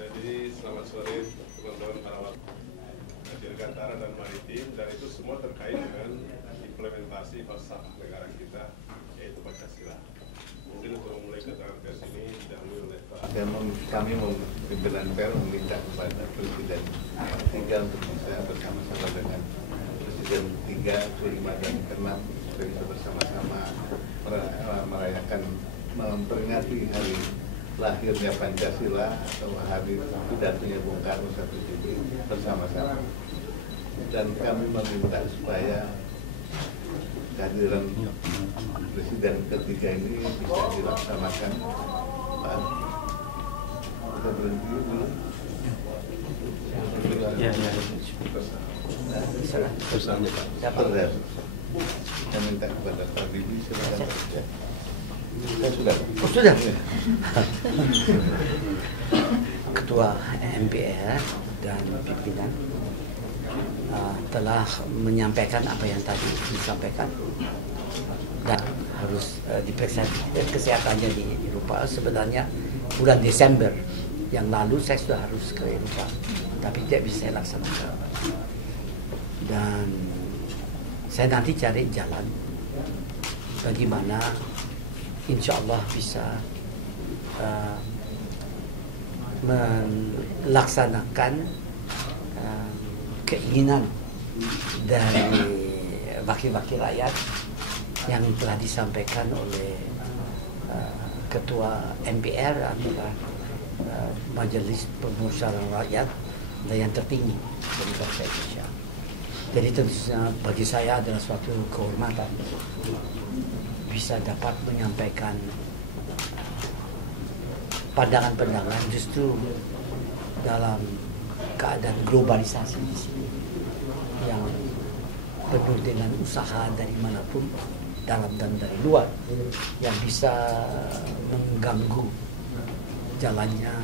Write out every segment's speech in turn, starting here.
Jadi selamat sore teman-teman para dirgantara dan maritim, dan itu semua terkait dengan implementasi falsafah negara kita, yaitu Pancasila. Mungkin untuk memulai keterangan pers ini didahului oleh Pak. Dan kami pimpinan PER meminta kepada Presiden 3 untuk bisa bersama-sama dengan Presiden 3, 5, dan 6 supaya bisa bersama-sama merayakan, memperingati hari lahirnya Pancasila atau hari pidatonya Bung Karno 1 Juli bersama-sama. Dan kami meminta supaya kehadiran Presiden ketiga ini bisa dilaksanakan. Pak, kita berhenti dulu. Ya. Pesan Pak. Saya minta kepada Pak Bibi silakan. Saya sudah. Oh, sudah. Ketua MPR dan pimpinan telah menyampaikan apa yang tadi disampaikan dan harus diperiksa kesehatannya di Eropa. Sebenarnya bulan Desember yang lalu saya sudah harus ke Eropa, tapi tidak bisa saya laksanakan. Dan saya nanti cari jalan bagaimana insya Allah bisa melaksanakan keinginan dari wakil-wakil rakyat yang telah disampaikan oleh Ketua MPR adalah Majelis Permusyawaratan Rakyat yang tertinggi dari bangsa Indonesia. Jadi tentunya bagi saya adalah suatu kehormatan bisa dapat menyampaikan pandangan-pandangan justru dalam keadaan globalisasi di sini yang penuh dengan usaha dari manapun, dalam dan dari luar, yang bisa mengganggu jalannya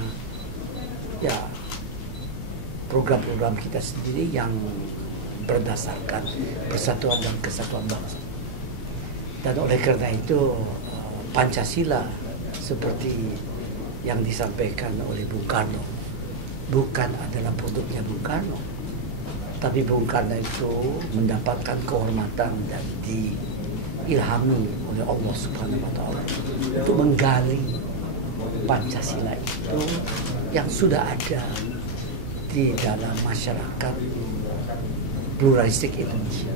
ya program-program kita sendiri yang berdasarkan persatuan dan kesatuan bangsa. Dan oleh karena itu Pancasila seperti yang disampaikan oleh Bung Karno bukan adalah produknya Bung Karno, tapi Bung Karno itu mendapatkan kehormatan dan diilhami oleh Allah Subhanahu wa Ta'ala untuk menggali Pancasila itu yang sudah ada di dalam masyarakat pluralistik Indonesia,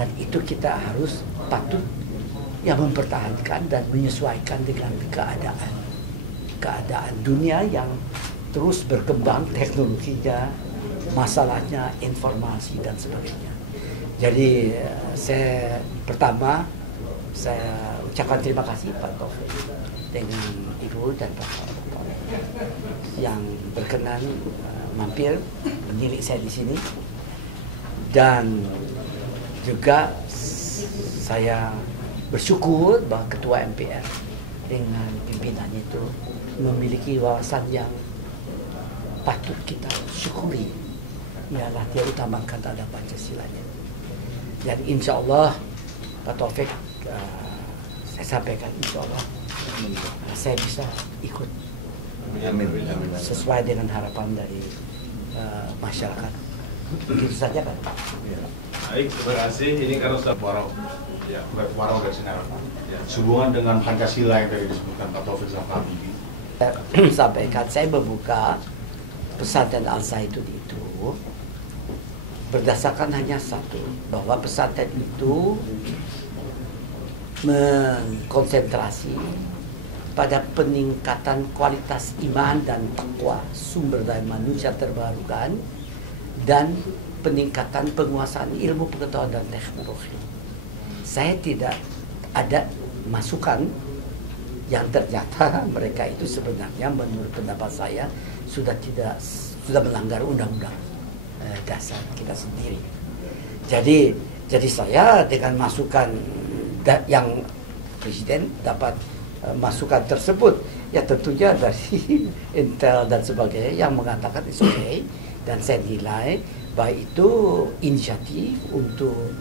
dan itu kita harus patut yang mempertahankan dan menyesuaikan dengan keadaan dunia yang terus berkembang teknologinya, masalahnya informasi dan sebagainya. Jadi pertama saya ucapkan terima kasih Pak Taufik dengan Ibu dan Bapak yang berkenan mampir menilik saya di sini, dan juga saya bersyukur bahwa Ketua MPR dengan pimpinannya itu memiliki wawasan yang patut kita syukuri, ialah dia utamakan terhadap Pancasilanya. Dan insya Allah Pak Taufik, saya sampaikan insya Allah saya bisa ikut Amin. Amin. sesuai dengan harapan dari masyarakat. Begitu saja kan. Ya. Baik, terima kasih. Ini karena sudah Warau dari Sinar. Sehubungan dengan Pancasila yang tadi disebutkan Pak Taufik sama Pak Habibie. Sampaikan saya membuka pesantren Al-Zaitun itu berdasarkan hanya satu, bahwa pesantren itu mengkonsentrasi pada peningkatan kualitas iman dan takwa, sumber daya manusia terbarukan, dan peningkatan penguasaan ilmu pengetahuan dan teknologi. Saya tidak ada masukan yang ternyata mereka itu sebenarnya menurut pendapat saya sudah melanggar undang-undang dasar kita sendiri. Jadi saya dengan masukan yang Presiden dapat masukan tersebut, ya tentunya dari Intel dan sebagainya yang mengatakan itu okay, dan saya nilai bahwa itu inisiatif untuk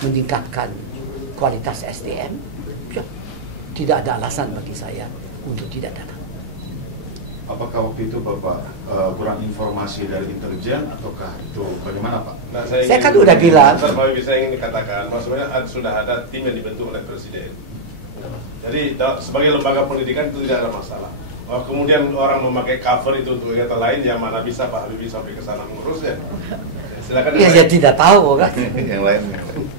meningkatkan kualitas SDM. Ya, tidak ada alasan bagi saya untuk tidak datang. Apakah waktu itu Bapak kurang informasi dari intelijen ataukah itu bagaimana Pak? Nah, saya kan udah bilang. Pak Habibie, saya ingin dikatakan, maksudnya sudah ada tim yang dibentuk oleh Presiden. Jadi sebagai lembaga pendidikan itu tidak ada masalah. Kemudian orang memakai cover itu untuk kegiatan lain, yang mana bisa Pak Habibie sampai ke sana mengurusnya. Silakan. Ya, saya tidak tahu kan. Yang lain.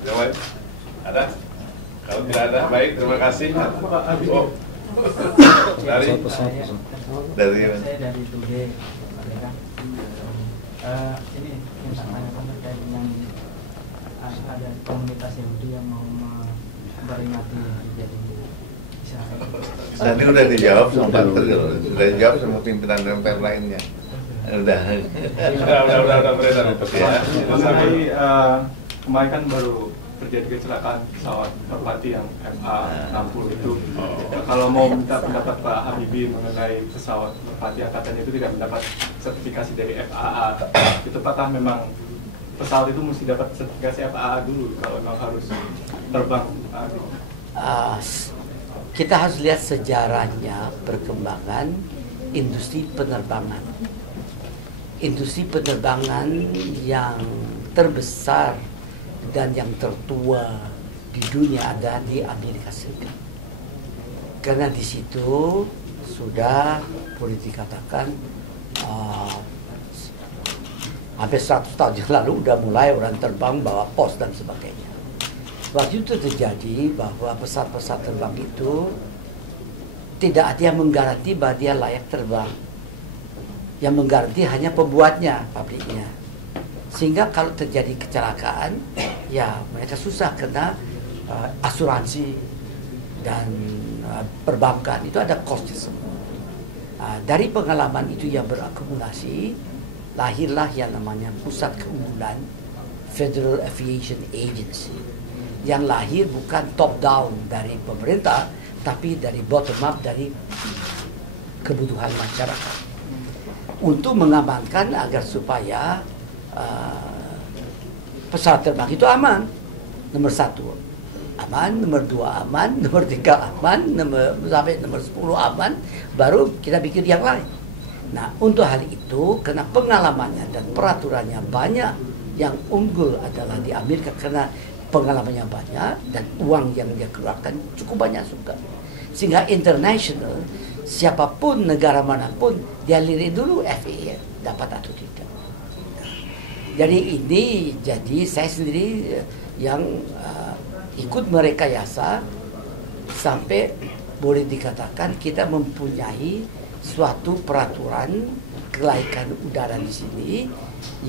Yang lain? Ada? Kalau tidak ada, baik, terima kasih. Oh. Dari Saya dari Today, Pak Deka. Ini yang saya tanyakan terkait dengan ada komunitas Yahudi yang mau memperingati jadi Israel. Tadi udah dijawab sama Pak Teguh, sudah dijawab sama pimpinan MPR lainnya. Udah beredar. Mengenai kemarin kan baru terjadi kecelakaan pesawat Merpati yang FA-60 itu. Kalau mau minta pendapat Pak Habibie mengenai pesawat Merpati angkatan itu tidak mendapat sertifikasi dari FAA, itu apakah memang pesawat itu mesti dapat sertifikasi FAA dulu kalau memang harus terbang? Kita harus lihat sejarahnya perkembangan industri penerbangan. Industri penerbangan yang terbesar dan yang tertua di dunia ada di Amerika Serikat. Karena di situ sudah boleh dikatakan hampir 100 tahun yang lalu udah mulai orang terbang bawa pos dan sebagainya. Waktu itu terjadi bahwa pesawat-pesawat terbang itu tidak ada yang menggaranti bahwa dia layak terbang. Yang menggaranti hanya pembuatnya, pabriknya. Sehingga kalau terjadi kecelakaan, ya mereka susah karena asuransi dan perbankan itu ada cost semua. Dari pengalaman itu yang berakumulasi, lahirlah yang namanya Pusat Keunggulan Federal Aviation Agency, yang lahir bukan top down dari pemerintah, tapi dari bottom up, dari kebutuhan masyarakat, untuk mengamankan agar supaya pesawat terbang itu aman. Nomor 1 aman, nomor 2 aman, nomor 3 aman, sampai nomor 10 aman, baru kita pikir yang lain. Nah, untuk hal itu, karena pengalamannya dan peraturannya banyak, yang unggul adalah di Amerika karena pengalamannya banyak dan uang yang dia keluarkan cukup banyak juga. Sehingga international, siapapun negara manapun, dia lirik dulu FAA dapat atau tidak. Jadi saya sendiri yang ikut merekayasa sampai boleh dikatakan kita mempunyai suatu peraturan kelaikan udara di sini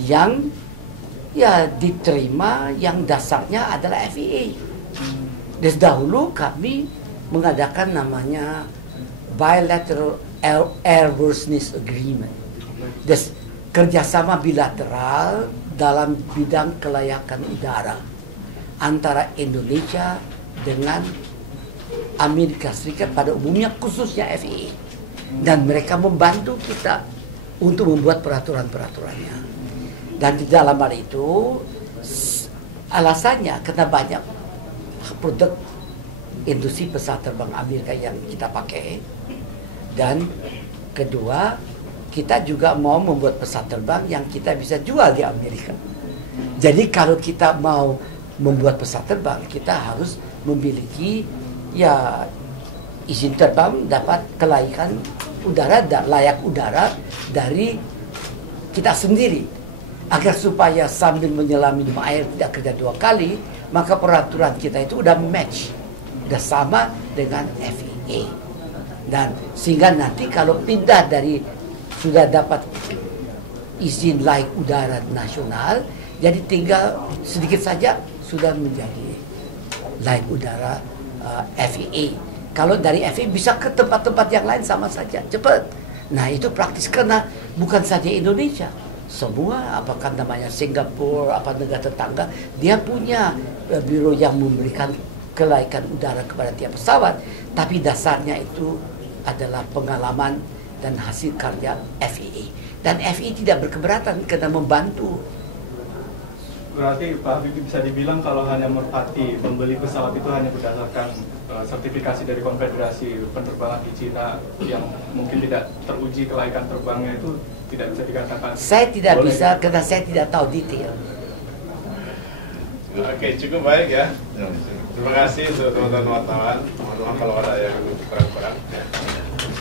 yang ya diterima, yang dasarnya adalah FAA. Dari dahulu kami mengadakan namanya bilateral airworthiness agreement. Kerjasama bilateral dalam bidang kelayakan udara antara Indonesia dengan Amerika Serikat pada umumnya, khususnya FAA, dan mereka membantu kita untuk membuat peraturan-peraturannya. Dan di dalam hal itu alasannya karena banyak produk industri pesawat terbang Amerika yang kita pakai. Dan kedua, kita juga mau membuat pesawat terbang yang kita bisa jual di Amerika. Jadi kalau kita mau membuat pesawat terbang, kita harus memiliki ya izin terbang, dapat kelaikan udara dan layak udara dari kita sendiri. Agar supaya sambil menyelam minum air tidak kerja 2 kali, maka peraturan kita itu udah match, udah sama dengan FAA. Dan sehingga nanti kalau pindah dari sudah dapat izin layak udara nasional, jadi tinggal sedikit saja sudah menjadi layak udara FAA. Kalau dari FAA bisa ke tempat-tempat yang lain sama saja, cepat. Nah itu praktis karena bukan saja Indonesia, semua apakah namanya Singapura, apa negara tetangga, dia punya biro yang memberikan kelaikan udara kepada tiap pesawat, tapi dasarnya itu adalah pengalaman dan hasil karya FAA. Dan FAA tidak berkeberatan karena membantu. Berarti Pak Habibie bisa dibilang kalau hanya merpati membeli pesawat itu hanya berdasarkan sertifikasi dari Konfederasi Penerbangan di Cina yang mungkin tidak teruji kelaikan terbangnya, itu tidak bisa dikatakan. Saya tidak boleh. bisa karena saya tidak tahu detail. Oke, cukup baik ya. Terima kasih untuk teman-teman wartawan. Mohon maaf kalau ada yang kurang-kurang.